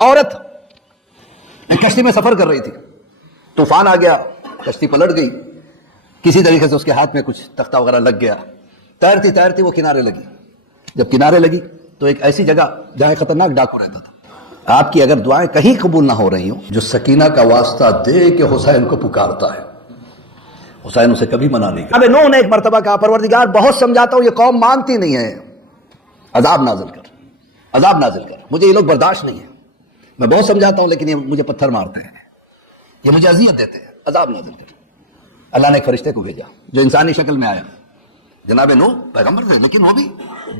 عورت ایک کشتی میں سفر کر رہی تھی، طوفان آ گیا، کشتی پلٹ گئی، کسی طریقے سے اس کے ہاتھ میں کچھ تختہ وغیرہ لگ گیا، تیرتی تیرتی وہ کنارے لگی۔ جب کنارے لگی تو ایک ایسی جگہ جہاں خطرناک ڈاکو رہتا تھا۔ آپ کی اگر دعائیں کہیں قبول نہ ہو رہی ہوں، جو سکینہ کا واسطہ دے کے حسین کو پکارتا ہے، حسین اسے کبھی منع نہیں کرتا۔ نوح نے ایک مرتبہ کہا، پروردگار بہت سمجھاتا ہوں یہ قوم مانتی نہیں ہے، عذاب نازل کر، عذاب نازل کر، مجھے یہ لوگ برداشت نہیں ہے، میں بہت سمجھاتا ہوں لیکن یہ مجھے پتھر مارتے ہیں، یہ مجھے اذیت دیتے ہیں، عذاب نازل کر۔ اللہ نے ایک فرشتے کو بھیجا جو انسانی شکل میں آیا۔ جناب نوح پیغمبر تھے لیکن وہ بھی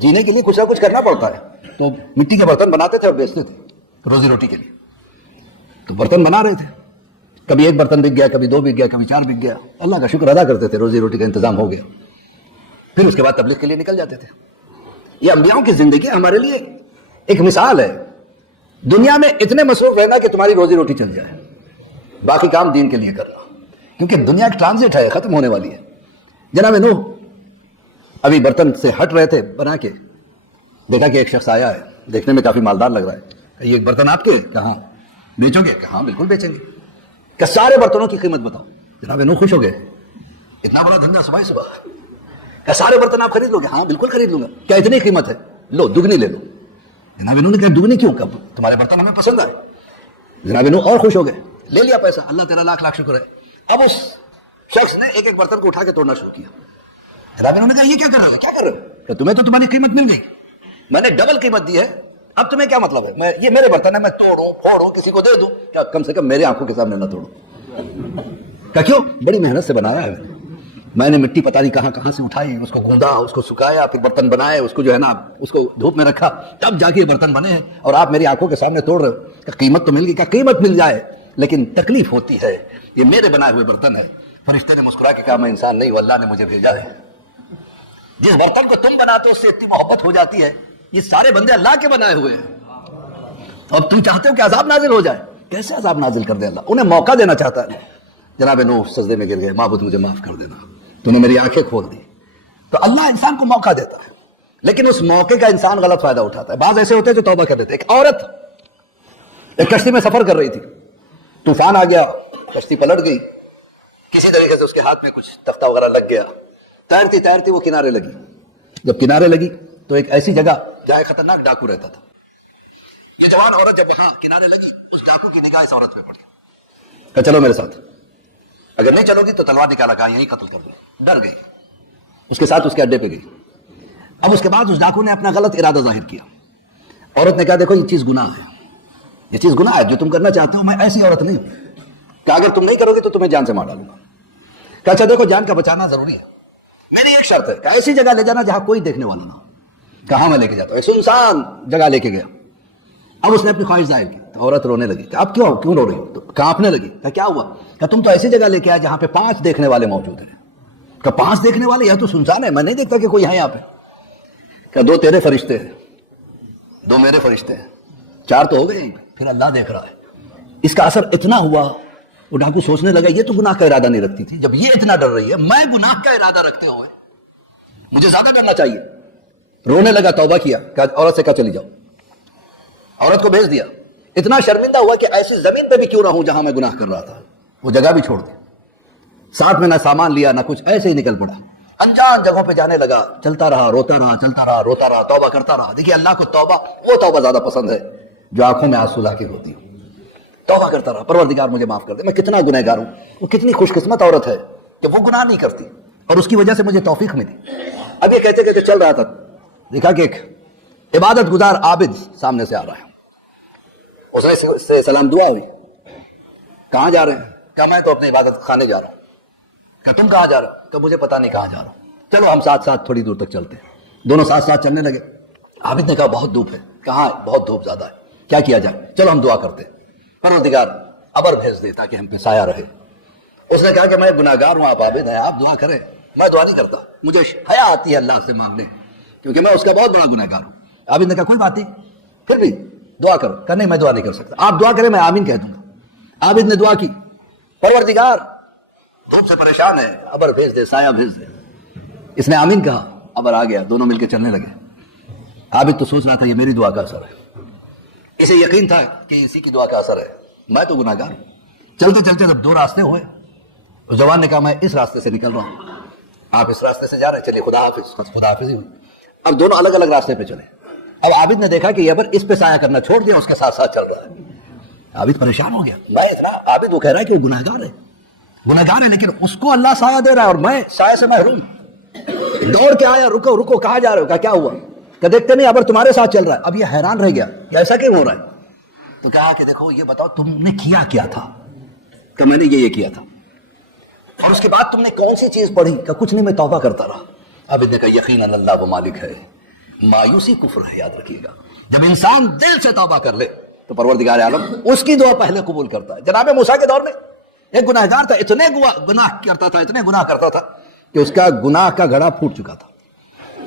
جینے کے لیے کچھ نہ کچھ کرنا پڑتا ہے، تو مٹی کے برتن بناتے تھے اور بیچتے تھے روزی روٹی کے لیے۔ تو برتن بنا رہے تھے، کبھی ایک برتن بک گیا، کبھی دو بک گیا، کبھی چار بک گیا، اللہ کا شکر ادا کرتے تھے، روزی روٹی کا انتظام ہو گیا۔ پھر اس کے بعد تبلیغ کے لیے نکل جاتے تھے۔ یہ انبیاءوں کی زندگی ہمارے لیے ایک مثال ہے، دنیا میں اتنے مصروف رہنا کہ تمہاری روزی روٹی چل جائے، باقی کام دین کے لیے کرنا، کیونکہ دنیا ایک ٹرانزٹ ہے، ختم ہونے والی ہے۔ جناب نوح ابھی برتن سے ہٹ رہے تھے بنا کے، دیکھا کہ ایک شخص آیا ہے، دیکھنے میں کافی مالدار لگ رہا ہے، یہ ایک برتن آپ کے؟ کہاں بیچو گے؟ کہاں بالکل بیچیں گے، کہ سارے برتنوں کی قیمت بتاؤ۔ جناب نوح خوش ہو گئے، اتنا بڑا دھندا صبح صبح، کہ سارے برتن آپ خرید لو گے؟ ہاں بالکل خرید لوں گا۔ کیا اتنی قیمت ہے؟ لو دگنی لے لو۔ جناب نوح نے کہا دگنی کیوں؟ کب تمہارے برتن ہمیں پسند آئے۔ جناب نوح اور خوش ہو گئے، لے لیا پیسہ، اللہ تعالیٰ لاکھ لاکھ شکر ہے۔ اب اس شخص نے ایک ایک برتن کو اٹھا کے توڑنا شروع کیا۔ جناب نوح نے کہا یہ کیا کر رہے ہو؟ کیا کر رہے ہو؟ کہ تمہیں تو تمہاری قیمت مل گئی، میں نے ڈبل قیمت دی ہے، اب تمہیں کیا مطلب ہے؟ یہ میرے برتن ہے، میں توڑوں پھوڑوں کسی کو دے دوں، کیا کم سے کم میرے آنکھوں کے سامنے نہ توڑوں؟ کہ کیوں؟ بڑی محنت سے بنایا ہے میں نے، مٹی پتہ نہیں کہاں کہاں سے اٹھائی، اس کو گوندا، اس کو سکھایا، پھر برتن بنائے، اس کو جو ہے نا اس کو دھوپ میں رکھا، تب جا کے یہ برتن بنے ہیں، اور آپ میری آنکھوں کے سامنے توڑ رہے ہو۔ کہ قیمت تو مل گئی، کیا قیمت مل جائے لیکن تکلیف ہوتی ہے، یہ میرے بنائے ہوئے برتن ہے۔ فرشتے نے مسکرا کے کہا میں انسان نہیں ہوں، اللہ نے مجھے بھیجا ہے۔ جس برتن کو تم بناتے ہو اس سے اتنی محبت ہو جاتی ہے، یہ سارے بندے اللہ کے بنائے ہوئے ہیں، اب تم چاہتے ہو کہ عذاب نازل ہو جائے؟ کیسے عذاب نازل کر دے اللہ؟ انہیں موقع دینا چاہتا ہے۔ جناب نوح سجدے میں گر گئے، معبود مجھے معاف کر دینا، تو نے میری آنکھیں کھول دی۔ تو اللہ انسان کو موقع دیتا ہے، لیکن اس موقع کا انسان غلط فائدہ اٹھاتا ہے۔ بعض ایسے ہوتے ہیں جو توبہ کر دیتے ہیں۔ ایک عورت ایک کشتی میں سفر کر رہی تھی، طوفان آ گیا، کشتی پلٹ گئی، کسی طریقے سے اس کے ہاتھ میں کچھ تختہ وغیرہ لگ گیا، تیرتی تیرتی وہ کنارے لگی۔ جب کنارے لگی تو ایک ایسی جگہ جہاں خطرناک ڈاکو رہتا تھا۔ یہ جوان عورت جب وہاں کنارے لگی، اس ڈاکو کی نگاہ اس عورت پہ پڑی، کہ چلو میرے ساتھ، اگر نہیں چلو گی تو تلوار نکالا، کہا یہیں قتل کر دو۔ ڈر گئی، اس کے ساتھ اس کے اڈے پہ گئی۔ اب اس کے بعد اس ڈاکو نے اپنا غلط ارادہ ظاہر کیا۔ عورت نے کہا دیکھو یہ چیز گناہ ہے، یہ چیز گناہ ہے جو تم کرنا چاہتے ہو، میں ایسی عورت نہیں ہوں کہ اگر تم نہیں کرو گے تو تمہیں جان سے مار ڈالوں گا۔ کہ اچھا دیکھو جان کا بچانا ضروری ہے، میری ایک شرط ہے کہ ایسی جگہ لے جانا جہاں کوئی دیکھنے والا نہ ہو۔ کہاں میں لے کے جاتا ہوں؟ ایک سنسان جگہ لے کے گیا۔ اب اس نے اپنی خواہش ظاہر کی، تو عورت رونے لگی کہ اب کیوں رو رہی ہو؟ تو کانپنے لگی کہ کیا ہوا؟ کہ تم تو ایسی جگہ لے کے آئے جہاں پہ 5 دیکھنے والے موجود ہیں۔ کہ 5 دیکھنے والے؟ یہ تو سنسان ہے، میں نہیں دیکھتا کہ کوئی ہے یہاں پہ۔ کہ 2 تیرے فرشتے ہیں، 2 میرے فرشتے ہیں، 4 تو ہو گئے، پھر اللہ دیکھ رہا ہے۔ اس کا اثر اتنا ہوا، وہ ڈاکو سوچنے لگا یہ تو گناہ کا ارادہ نہیں رکھتی تھی، جب یہ اتنا ڈر رہی ہے، میں گناہ کا ارادہ رکھتے ہوئے مجھے زیادہ ڈرنا چاہیے۔ رونے لگا، توبہ کیا، کہ عورت سے کہا چلی جاؤ، عورت کو بھیج دیا۔ اتنا شرمندہ ہوا کہ ایسی زمین پہ بھی کیوں نہ ہوں جہاں میں گناہ کر رہا تھا، وہ جگہ بھی چھوڑ دی، ساتھ میں نہ سامان لیا نہ کچھ، ایسے ہی نکل پڑا، انجان جگہوں پہ جانے لگا، چلتا رہا، روتا رہا، چلتا رہا، روتا رہا، توبہ کرتا رہا۔ دیکھیے اللہ کو وہ توبہ زیادہ پسند ہے جو آنکھوں میں آنسو لا کے ہوتی ہے۔ توبہ کرتا رہا، پروردگار مجھے معاف کر دے، میں کتنا گنہگار ہوں۔ وہ کتنی خوش قسمت عورت ہے کہ وہ گناہ نہیں کرتی، اور اس کی وجہ سے مجھے توفیق ملی۔ اب یہ کہتے کہتے چل رہا تھا، دیکھا کہ ایک عبادت گزار عابد سامنے سے آ رہا ہے۔ اس نے سے سلام دعا ہوئی، کہاں جا رہے ہیں؟ کہا میں تو اپنے عبادت خانے جا رہا ہوں۔ کہ تم کہاں جا رہے ہو؟ تو مجھے پتہ نہیں کہاں جا رہا ہوں، چلو ہم ساتھ ساتھ تھوڑی دور تک چلتے ہیں۔ دونوں ساتھ ساتھ چلنے لگے۔ عابد نے کہا بہت دھوپ ہے۔ کہاں؟ بہت دھوپ زیادہ ہے، کیا کیا جائے؟ چلو ہم دعا کرتے ہیں، پروردگار ابر بھیج دے تاکہ ہم پہ سایہ رہے۔ اس نے کہا کہ میں گناہگار ہوں، آپ عابد ہیں، آپ دعا کریں، میں دعا نہیں کرتا، مجھے حیا آتی ہے اللہ سے مانگنے، کیونکہ میں اس کا بہت بڑا گنہگار ہوں۔ عابد نے کہا کوئی بات نہیں، پھر بھی دعا کرو۔ کہ نہیں میں دعا نہیں کر سکتا، آپ دعا کریں میں آمین کہہ دوں گا۔ عابد نے دعا کی، پروردگار دھوپ سے پریشان ہے، ابر بھیج دے، سایہ بھیج دے۔ اس نے آمین کہا، ابر آ گیا، دونوں مل کے چلنے لگے۔ عابد تو سوچ رہا تھا یہ میری دعا کا اثر ہے، اسے یقین تھا کہ اسی کی دعا کا اثر ہے، میں تو گناہگار ہوں۔ چلتے چلتے جب دو راستے ہوئے، اس جوان نے کہا میں اس راستے سے نکل رہا ہوں، آپ اس راستے سے جا رہے ہیں، چلیے خدا حافظ، خدا حافظ ہی ہوئی۔ اب دونوں الگ الگ راستے پہ چلے۔ اب عابد نے دیکھا کہ یہ اس پہ سایہ کرنا چھوڑ دیا، اس کے ساتھ ساتھ چل رہا ہے۔ عابد پریشان ہو گیا، میں اتنا عابد وہ کہہ رہا ہے کہ وہ گناہگار ہے، گناہگار ہے، لیکن اس کو اللہ سایہ دے رہا ہے اور میں سایہ سے محروم۔ دوڑ کے آیا، رکو رکو، کہاں جا رہے ہو؟ کہا کیا ہوا؟ کہ دیکھتے نہیں ابر تمہارے ساتھ چل رہا ہے۔ اب یہ حیران رہ گیا کہ ایسا کیوں ہو رہا ہے؟ تو کہا کہ دیکھو یہ بتاؤ تم نے کیا کیا تھا؟ کہ میں نے یہ کیا تھا، اور اس کے بعد تم نے کون سی چیز پڑھی؟ کہ کچھ نہیں، میں توبہ کرتا رہا۔ اب نے کہا یقیناً اللہ وہ مالک ہے، مایوسی کفر ہے، یاد رکھیے گا۔ جب انسان دل سے توبہ کر لے تو پروردگار عالم اس کی دعا پہلے قبول کرتا ہے۔ جناب موسیٰ کے دور میں ایک گناہگار تھا، اتنے گناہ کرتا تھا، اتنے گناہ کرتا تھا کہ اس کا گناہ کا گھڑا پھوٹ چکا تھا،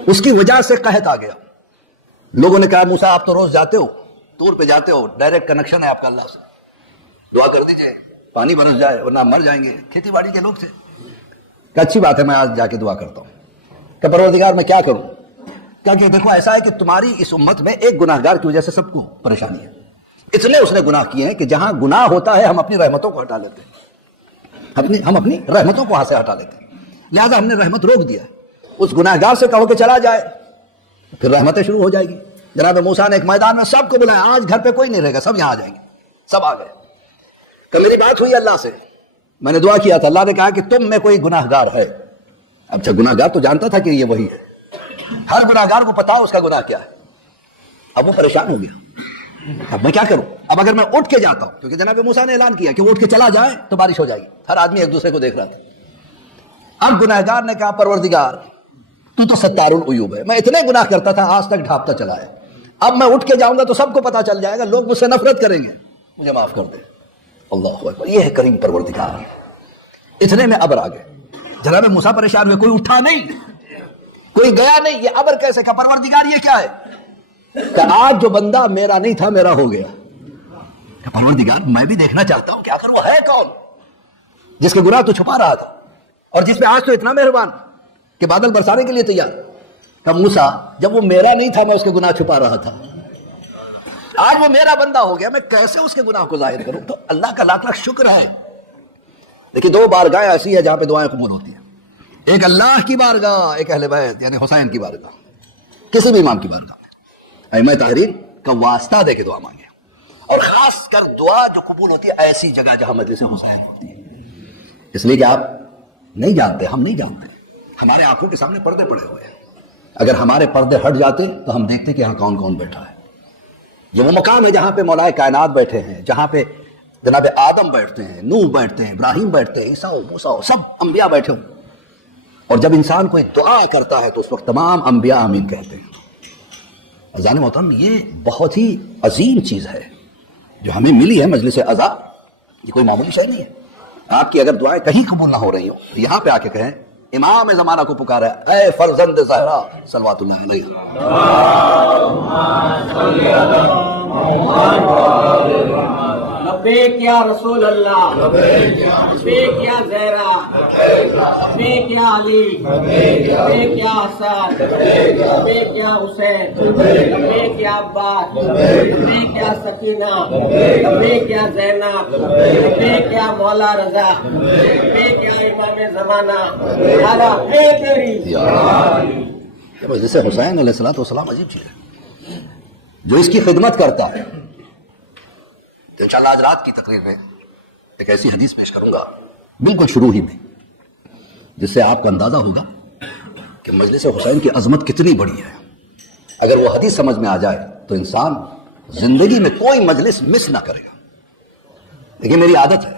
اس کی وجہ سے قحط آ گیا۔ لوگوں نے کہا موسیٰ آپ تو روز جاتے ہو، طور پہ جاتے ہو، ڈائریکٹ کنیکشن ہے آپ کا اللہ سے، دعا کر دیجئے پانی برس جائے ورنہ مر جائیں گے۔ کھیتی باڑی کے لوگ تھے، کہ اچھی بات ہے میں آج جا کے دعا کرتا ہوں۔ کہ پروردگار میں کیا کروں؟ کہ دیکھو ایسا ہے کہ تمہاری اس امت میں ایک گناہگار کی وجہ سے سب کو پریشانی ہے، اتنے اس نے گناہ کیے ہیں کہ جہاں گناہ ہوتا ہے ہم اپنی رحمتوں کو ہٹا لیتے ہیں، ہم اپنی رحمتوں کو وہاں سے ہٹا لیتے ہیں، لہذا ہم نے رحمت روک دیا۔ اس گناہگار سے کہو کہ چلا جائے، پھر رحمتیں شروع ہو جائے گی۔ جناب موسیٰ نے ایک میدان میں سب کو بلایا، آج گھر پہ کوئی نہیں رہے گا، سب یہاں آ جائیں گے۔ سب آ گئے کہ میری بات ہوئی اللہ سے، میں نے دعا کیا تھا، اللہ نے کہا کہ تم میں کوئی گناہگار ہے۔ اچھا گناہگار تو جانتا تھا کہ یہ وہی ہے، ہر گناہگار کو پتا اس کا گناہ کیا ہے۔ اب وہ پریشان ہو گیا، اب میں کیا کروں؟ اب اگر میں اٹھ کے جاتا ہوں، کیونکہ جناب موسیٰ نے اعلان کیا کہ وہ اٹھ کے چلا جائے تو بارش ہو جائے گی، ہر آدمی ایک دوسرے کو دیکھ رہا تھا۔ اب گناہگار نے کہا پروردگار تو ستار العیوب ہے، میں اتنے گناہ کرتا تھا آج تک ڈھانپتا چلا ہے، اب میں اٹھ کے جاؤں گا تو سب کو پتا چل جائے گا، لوگ مجھ سے نفرت کریں گے، مجھے معاف کر دے۔ اللہ اکبر، یہ ہے کریم پروردگار۔ اتنے میں ابر آ گئے، جناب موسیٰ پریشان ہوئے، کوئی اٹھا نہیں، کوئی گیا نہیں، یہ ابر کیسے؟ کہ پروردگار یہ کیا ہے؟ کہ آج جو بندہ میرا نہیں تھا میرا ہو گیا۔ کہ پروردگار میں بھی دیکھنا چاہتا ہوں کہ آخر وہ ہے کون جس کے گناہ تو چھپا رہا تھا اور جس پہ آج تو اتنا مہربان کہ بادل برسانے کے لیے تیار۔ کہ موسیٰ جب وہ میرا نہیں تھا میں اس کے گناہ چھپا رہا تھا، آج وہ میرا بندہ ہو گیا، میں کیسے اس کے گناہ کو ظاہر کروں؟ تو اللہ کا لاکھ لاکھ شکر ہے۔ دیکھیے دو بارگاہیں ایسی ہے جہاں پہ دعائیں قبول ہوتی ہیں، ایک اللہ کی بارگاہ، ایک اہل بیت یعنی حسین کی بارگاہ، کسی بھی امام کی بارگاہ میں ائمہ تحریر کا واسطہ دے کے دعا مانگے، اور خاص کر دعا جو قبول ہوتی ہے ایسی جگہ جہاں مجلس حسین ہوتی ہے۔ اس لیے کہ آپ نہیں جانتے، ہم نہیں جانتے، ہمارے آنکھوں کے سامنے پردے پڑے ہوئے ہیں، اگر ہمارے پردے ہٹ جاتے تو ہم دیکھتے کہ یہاں کون کون بیٹھا ہے۔ یہ وہ مقام ہے جہاں پہ مولائے کائنات بیٹھے ہیں، جہاں پہ جناب آدم بیٹھتے ہیں، نوح بیٹھتے ہیں، ابراہیم بیٹھتے ہیں، عیسیٰ موسیٰ سب انبیاء بیٹھے ہوں۔ اور جب انسان کوئی دعا کرتا ہے تو اس وقت تمام انبیاء آمین کہتے ہیں۔ اذان محترم یہ بہت ہی عظیم چیز ہے جو ہمیں ملی ہے مجلس عزا، یہ کوئی معمولی شے نہیں ہے۔ آپ کی اگر دعائیں کہیں قبول نہ ہو رہی ہوں تو یہاں پہ آ کے کہیں امام زمانہ کو پکارا ہے، اے فرزند زہرا صلوات اللہ علیہ، لبیک یا رسول اللہ، لبیک یا زہرا، لبیک یا علی، لبیک یا حسن، لبیک یا حسین، لبیک یا عباس، لبیک یا سکینہ، لبیک یا زینب، لبیک یا مولا رضا، لبیک یا امام زمانہ، آلہ ہے تیری۔ مجلس حسین علیہ السلام عجیب چیز ہے، جو اس کی خدمت کرتا ہے۔ تو انشاءاللہ آج رات کی تقریر میں ایک ایسی حدیث پیش کروں گا بالکل شروع ہی میں، جس سے آپ کا اندازہ ہوگا کہ مجلس حسین کی عظمت کتنی بڑی ہے۔ اگر وہ حدیث سمجھ میں آ جائے تو انسان زندگی میں کوئی مجلس مس نہ کرے گا۔ لیکن میری عادت ہے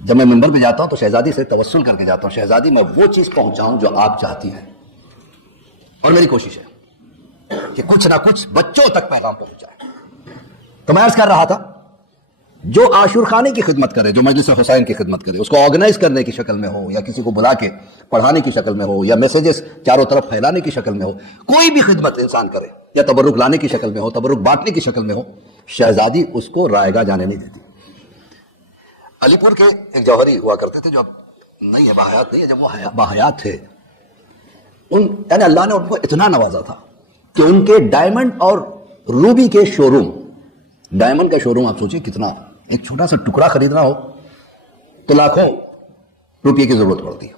جب میں منبر پہ جاتا ہوں تو شہزادی سے توسل کر کے جاتا ہوں، شہزادی میں وہ چیز پہنچاؤں جو آپ چاہتی ہیں، اور میری کوشش ہے کہ کچھ نہ کچھ بچوں تک پیغام پہنچ جائے۔ تو میں عرض کر رہا تھا جو عاشور خانے کی خدمت کرے، جو مجلس حسین کی خدمت کرے، اس کو آرگنائز کرنے کی شکل میں ہو یا کسی کو بلا کے پڑھانے کی شکل میں ہو یا میسیجز چاروں طرف پھیلانے کی شکل میں ہو، کوئی بھی خدمت انسان کرے یا تبرک لانے کی شکل میں ہو، تبرک بانٹنے کی شکل میں ہو، شہزادی اس کو رائے گاہ جانے نہیں دیتی۔ علی پور کے ایک جوہری ہوا کرتے تھے جو اب نہیں ہے، باحیات نہیں ہے، جب وہ باحیات تھے یعنی اللہ نے ان کو اتنا نوازا تھا کہ ان کے ڈائمنڈ اور روبی کے شو روم ڈائمنڈ کا شو روم آپ سوچیں کتنا، ایک چھوٹا سا ٹکڑا خریدنا ہو تو لاکھوں روپے کی ضرورت پڑتی ہے.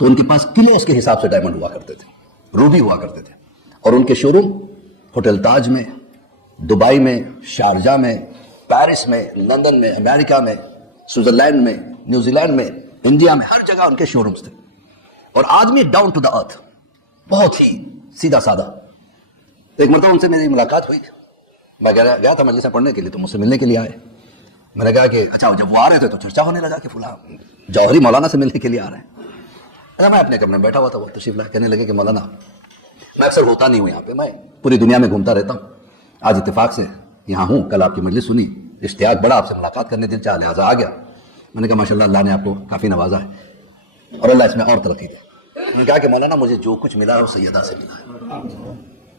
تو ان کے پاس کلوز کے حساب سے ڈائمنڈ ہوا کرتے تھے، روبی ہوا کرتے تھے. اور ان کے شو روم ہوٹل تاج میں، دبئی میں، شارجہ میں، پیرس میں، لندن میں، امریکہ میں، سوئٹزرلینڈ میں، نیوزی لینڈ میں، انڈیا میں، ہر جگہ ان کے شو رومز تھے. اور آدمی ڈاؤن ٹو دا ارتھ، بہت ہی سیدھا سادہ. ایک مرتبہ ان سے میری ملاقات ہوئی، میں گیا تھا مجلس پڑھنے کے لیے، تو مجھ سے ملنے کے لیے آئے. میں نے کہا کہ اچھا جب وہ آ رہے تھے تو چرچا ہونے لگا کہ فلاں جوہری مولانا سے ملنے کے لیے آ رہے ہیں. میں اپنے کمرے میں بیٹھا ہوا تھا، وہ تشریف لائے، کہنے لگے کہ مولانا میں اکثر ہوتا نہیں ہوں یہاں پہ، میں پوری دنیا میں گھومتا رہتا ہوں، آج اتفاق سے یہاں ہوں، کل آپ کی مجلس سنی، اشتیاق بڑا آپ سے ملاقات کرنے دل چاہا، لہٰذا آ گیا. میں نے کہا ماشاء اللہ، اللہ نے آپ کو کافی نوازا ہے اور اللہ اس میں اور ترقی دے. میں نے کہا کہ مولانا مجھے جو کچھ ملا ہے وہ سیدہ سے ملا ہے،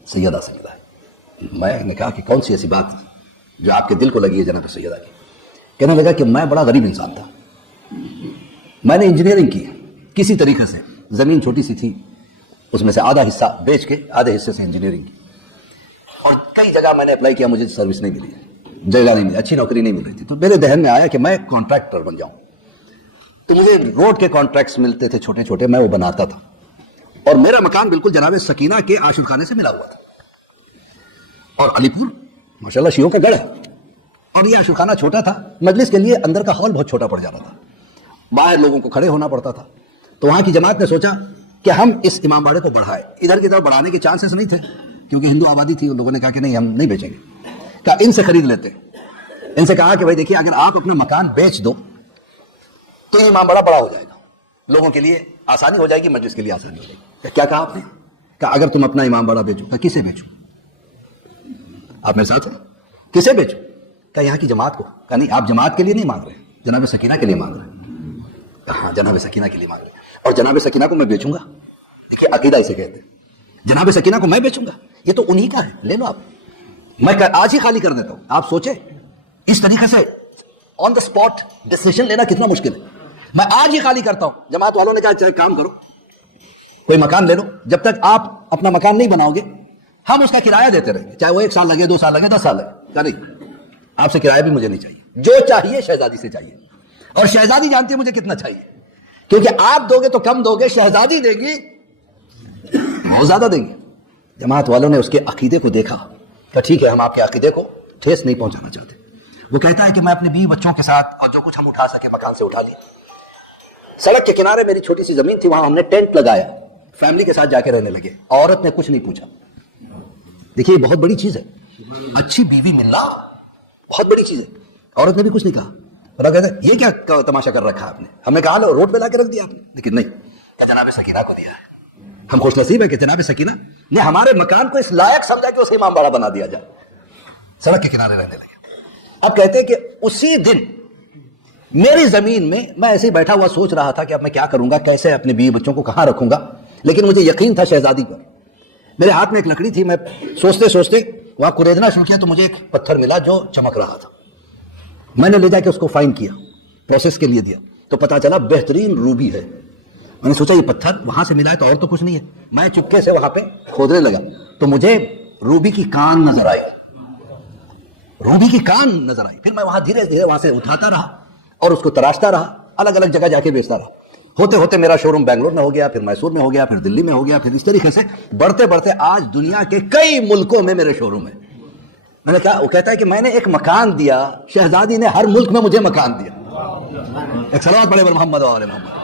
سیدہ سے ملا ہے. میں نے کہا کہ کون سی ایسی بات جو آپ کے دل کو لگی ہے جناب سیدہ کی؟ کہنے لگا کہ میں بڑا غریب انسان تھا، میں نے انجینئرنگ کی، کسی طریقے سے زمین چھوٹی سی تھی، اس میں سے آدھا حصہ بیچ کے آدھے حصے سے انجینئرنگ کی. اور کئی جگہ میں نے اپلائی کیا، مجھے سروس نہیں ملی، جگہ نہیں ملی، اچھی نوکری نہیں مل رہی تھی. تو میرے ذہن میں آیا کہ میں کانٹریکٹر بن جاؤں. تو مجھے روڈ کے کانٹریکٹس ملتے تھے چھوٹے چھوٹے، میں وہ بناتا تھا. اور میرا مکان بالکل جناب سکینہ کے عاشور خانے سے ملا ہوا تھا. اور علی پور ماشاءاللہ شیعوں کا گڑھ ہے، اور یہ عاشور خانہ چھوٹا تھا، مجلس کے لیے اندر کا ہال بہت چھوٹا پڑ جاتا تھا، باہر لوگوں کو کھڑے ہونا پڑتا تھا. تو وہاں کی جماعت نے سوچا کہ ہم اس امام باڑے کو بڑھائے. ادھر کی طرف بڑھانے کے چانسز نہیں تھے کیونکہ ہندو آبادی تھی. ان لوگوں نے کہا کہ نہیں، ہم نہیں بیچیں گے. کہا ان سے خرید لیتے. ان سے کہا کہ بھائی دیکھیے، اگر آپ اپنا مکان بیچ دو تو یہ امام باڑہ بڑا ہو جائے گا، لوگوں کے لیے آسانی ہو جائے گی، مجلس کے لیے آسانی ہو جائے گی. کیا کہا آپ نے؟ کہا اگر تم اپنا امام باڑہ بیچو. کہا کسے بیچوں؟ آپ میرے ساتھ ہیں، کسے بیچوں؟ کہا یہاں کی جماعت کو. کہا نہیں، آپ جماعت کے لیے نہیں مانگ رہے، جناب سکینہ کے لیے مانگ رہے ہیں. کہا جناب سکینہ کے لیے مانگ رہے ہیں. اور جناب سکینہ کو میں بیچوں گا؟ دیکھیے عقیدہ اسے کہتے ہیں، جناب سکینہ کو میں بیچوں گا، یہ تو انہی کا ہے، لے لو آپ. میں آج ہی خالی کر دیتا ہوں. آپ سوچیں اس طریقے سے آن دا اسپاٹ ڈیسیژن لینا کتنا مشکل ہے. میں آج ہی خالی کرتا ہوں. جماعت والوں نے کہا چاہے کام کرو، کوئی مکان لے لو، جب تک آپ اپنا مکان نہیں بناؤ گے ہم اس کا کرایہ دیتے رہیں گے، چاہے وہ 1 سال لگے، 2 سال لگے، 10 سال لگے. کہا نہیں، آپ سے کرایہ بھی مجھے نہیں چاہیے، جو چاہیے شہزادی سے چاہیے. اور شہزادی جانتی ہے مجھے کتنا چاہیے، کیونکہ آپ دو گے تو کم دو گے، شہزادی دے گی بہت زیادہ دیں گے. جماعت والوں نے اس کے عقیدے کو دیکھا کہ ٹھیک ہے، ہم آپ کے عقیدے کو ٹھیس نہیں پہنچانا چاہتے. وہ کہتا ہے کہ میں اپنے بیوی بچوں کے ساتھ اور جو کچھ ہم اٹھا سکے مکان سے اٹھا لیا. سڑک کے کنارے میری چھوٹی سی زمین تھی، وہاں ہم نے ٹینٹ لگایا، فیملی کے ساتھ جا کے رہنے لگے. عورت نے کچھ نہیں پوچھا. دیکھیے یہ بہت بڑی چیز ہے، اچھی بیوی ملنا بہت بڑی چیز ہے. عورت نے بھی کچھ نہیں کہا. اللہ کہتا ہے یہ کیا تماشا کر رکھا آپ نے؟ ہم نے کہا لو روڈ پہ لا کے رکھ دیا آپ نے، لیکن نہیں، کہ جناب سکینہ کو دیا ہے. ہم خوش نصیب ہے کہ جناب سکینہ نے ہمارے مکان کو اس لائق سمجھا کہ اسے امام باڑہ بنا دیا جائے. سڑک کے کنارے رہنے لگے. اب کہتے ہیں کہ اسی دن میری زمین میں ایسے ہی بیٹھا ہوا سوچ رہا تھا کہ اب میں کیا کروں گا، کیسے اپنے بیوی بچوں کو کہاں رکھوں گا، لیکن مجھے یقین تھا شہزادی پر. میرے ہاتھ میں ایک لکڑی تھی، میں سوچتے سوچتے وہاں کوریدنا شروع کیا تو مجھے ایک پتھر ملا جو چمک رہا تھا. میں نے لے جا کے اس کو فائن کیا، پروسیس کے لیے دیا، تو پتا چلا بہترین روبی ہے. میں نے سوچا یہ پتھر وہاں سے ملا ہے تو اور تو کچھ نہیں ہے. میں چپکے سے وہاں پہ کھودنے لگا تو مجھے روبی کی کان نظر آئی، روبی کی کان نظر آئی. پھر میں وہاں دھیرے دھیرے وہاں سے اٹھاتا رہا اور اس کو تراشتا رہا، الگ الگ جگہ جا کے بیچتا رہا. ہوتے ہوتے میرا شو روم بنگلور میں ہو گیا، پھر میسور میں ہو گیا، پھر دلی میں ہو گیا، پھر اس طریقے سے بڑھتے بڑھتے آج دنیا کے کئی ملکوں میں میرے شو روم ہے. میں نے کہا، وہ کہتا ہے کہ میں نے ایک مکان دیا، شہزادی نے ہر ملک میں مجھے مکان دیا. ایک صلوات پڑھے بر محمد و آل محمد.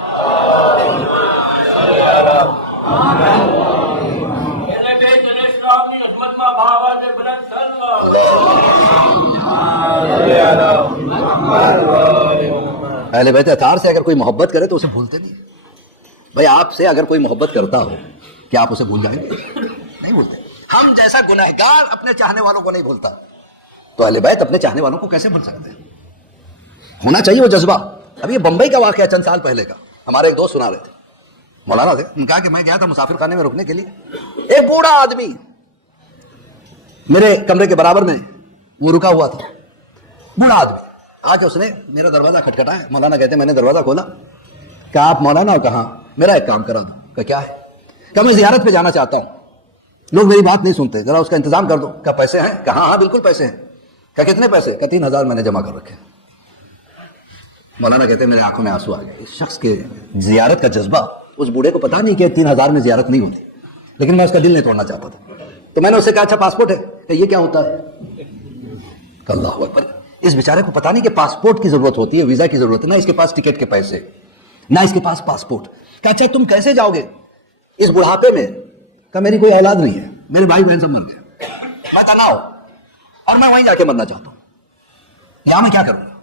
اہل بیت اطہار سے اگر کوئی محبت کرے تو اسے بھولتے نہیں. بھائی آپ سے اگر کوئی محبت کرتا ہو کیا آپ اسے بھول جائیں گے؟ نہیں بھولتے. ہم جیسا گنہگار اپنے چاہنے والوں کو نہیں بھولتا، تو اہل بیت اپنے چاہنے والوں کو کیسے بھول سکتے ہیں؟ ہونا چاہیے وہ جذبہ. ابھی یہ بمبئی کا واقعہ چند سال پہلے کا، ہمارے ایک دوست سنا رہے تھے، مولانا تھے. ان کہا کہ میں گیا تھا مسافر خانے میں رکنے کے لیے، ایک بوڑھا آدمی میرے کمرے کے برابر میں وہ رکا ہوا تھا. بوڑھا آدمی. آج اس نے میرا دروازہ کھٹکھٹایا. مولانا کہتے ہیں میں نے دروازہ کھولا. کہا آپ مولانا ہو؟ کہاں؟ میرا ایک کام کرا دو. کہا کیا ہے؟ کہا میں زیارت پہ جانا چاہتا ہوں، لوگ میری بات نہیں سنتے، ذرا اس کا انتظام کر دو. کہا پیسے ہیں؟ کہا ہاں بالکل پیسے ہیں. کہا کتنے پیسے؟ کہا 3,000 میں نے جمع کر رکھے. مولانا کہتے ہیں میرے آنکھوں میں آنسو آ گئے. اس شخص کے زیارت کا جذبہ، اس بوڑھے کو پتا نہیں کہ 3,000 میں زیارت نہیں ہوتی، لیکن میں اس کا دل نہیں توڑنا چاہتا تھا. تو میں نے اس سے کہا اچھا پاسپورٹ ہے؟ کہ یہ کیا ہوتا ہے؟ کہ اللہ اکبر. اس بیچارے کو پتا نہیں کہ پاسپورٹ کی ضرورت ہوتی ہے، ویزا کی ضرورت ہے، نہ اس کے پاس ٹکٹ کے پیسے، نہ اس کے پاس پاسپورٹ. کہ اچھا تم کیسے جاؤ گے اس بڑھاپے میں؟ کہ میری کوئی اولاد نہیں ہے، میرے بھائی بہن سب مر گئے، میں تنہا ہوں اور میں وہیں جا کے مرنا چاہتا ہوں، یہاں میں کیا کروں گا؟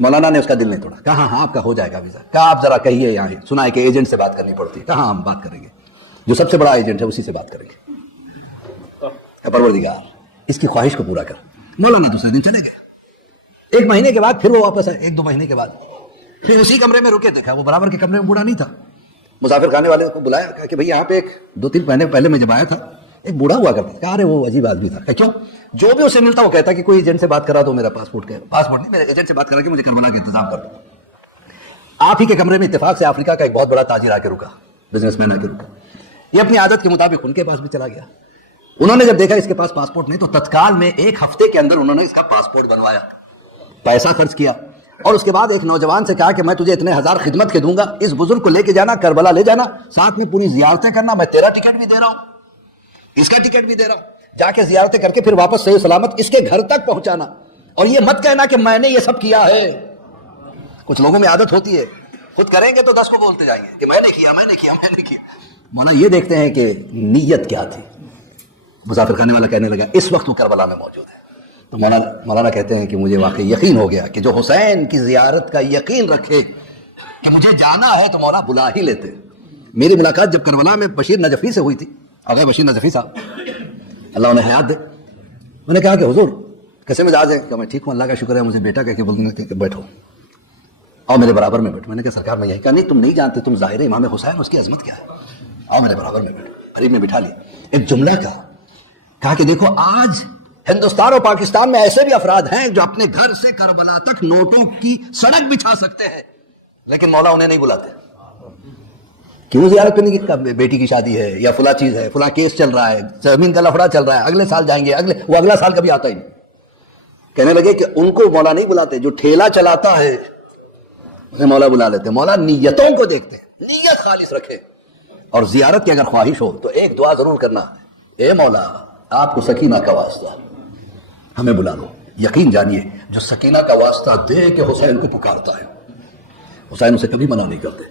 مولانا نے اس کا دل نہیں توڑا. کہا ہاں آپ کا ہو جائے گا ویزا. کہا آپ ذرا کہیے یہاں، سنا ہے کہ ایجنٹ سے بات کرنی پڑتی ہے. کہا ہم بات کریں گے، جو سب سے بڑا ایجنٹ ہے اسی سے بات کریں گے. پروردگار اس کی خواہش کو پورا کر. مولانا دوسرے دن چلے گئے. 1 مہینے کے بعد پھر وہ واپس آئے. 1-2 مہینے کے بعد پھر اسی کمرے میں رکے. دیکھا وہ برابر کے کمرے میں بوڑھا نہیں تھا. مسافر خانے والے کو بلایا، کہا کہ بھئی یہاں پہ 2-3 مہینے پہلے میں جب آیا تھا ایک بوڑھا ہوا کرتا تھا. کہا ارے وہ عجیب آدمی تھا. کہا کیوں؟ جو بھی اسے ملتا وہ کہتا کہ کوئی ایجنٹ سے بات کرا دو میرا پاسپورٹ کا. پاسپورٹ نہیں، میرے ایجنٹ سے بات کرا کہ مجھے کربلا کا انتظام کر دو. آپ ہی کے کمرے میں اتفاق سے افریقہ کا ایک بہت بڑا تاجر آ کے رکا، بزنس مین آ کے رکا. یہ اپنی عادت کے مطابق ان کے پاس بھی چلا گیا. انہوں نے جب دیکھا اس کے پاس پاسپورٹ نہیں تو تتکال میں 1 ہفتے کے اندر انہوں نے اس کا پاسپورٹ بنوایا، پیسہ خرچ کیا، اور اس کے بعد ایک نوجوان سے کہا کہ میں تجھے اتنے 1000 خدمت کے دوں گا، اس بزرگ کو لے کے جانا، کربلا لے جانا، ساتھ میں پوری زیارتیں کرنا، میں تیرا ٹکٹ بھی دے رہا ہوں، اس کا ٹکٹ بھی دے رہا ہوں، جا کے زیارتیں کر کے پھر واپس صحیح سلامت اس کے گھر تک پہنچانا. اور یہ مت کہنا کہ میں نے یہ سب کیا ہے. کچھ لوگوں میں عادت ہوتی ہے خود کریں گے تو 10 کو بولتے جائیں گے کہ میں نے کیا میں نے کیا میں نے کیا. مولانا یہ دیکھتے ہیں کہ نیت کیا تھی. مسافر خانے والا کہنے لگا اس وقت وہ کربلا میں موجود ہے. تو مولانا کہتے ہیں کہ مجھے واقعی یقین ہو گیا کہ جو حسین کی زیارت کا یقین رکھے کہ مجھے جانا ہے تو مولا بلا ہی لیتے. میری ملاقات جب کربلا میں بشیر نجفی سے ہوئی تھی، اگر بشیر نجفی صاحب اللہ انہیں حیات دے، میں نے کہا کہ حضور کیسے مزاج ہے؟ کہ میں ٹھیک ہوں اللہ کا شکر ہے. مجھے بیٹا کہہ کے بولنے لگے کہ بیٹھو اور میرے برابر میں بیٹھو. میں نے کہا سرکار میں یہی کہا نہیں تم نہیں جانتے، تم ظاہر امام حسین اس کی عظمت کیا ہے، آؤ میرے برابر میں بیٹھو. قریب میں بٹھا لیا. ایک جملہ کہا کہ دیکھو آج ہندوستان اور پاکستان میں ایسے بھی افراد ہیں جو اپنے گھر سے کربلا تک نوٹوں کی سڑک بچھا سکتے ہیں، لیکن مولا انہیں نہیں بلاتے. کیوں زیارت پہ نہیں گیا؟ بیٹی کی شادی ہے یا فلاں چیز ہے، فلاں کیس چل رہا ہے، زمین کا لفڑا چل رہا ہے، اگلے سال جائیں گے. وہ اگلا سال کبھی آتا ہی نہیں. کہنے لگے کہ ان کو مولا نہیں بلاتے، جو ٹھیلا چلاتا ہے اسے مولا بلا لیتے. مولا نیتوں کو دیکھتے ہیں، نیت خالص رکھے. اور زیارت کی اگر خواہش ہو تو ایک دعا ضرور کرنا، اے مولا آپ کو سکینہ کا واسطہ ہمیں بلا لو. یقین جانیے جو سکینہ کا واسطہ دے کے حسین کو پکارتا ہے، حسین اسے کبھی منع نہیں کرتے.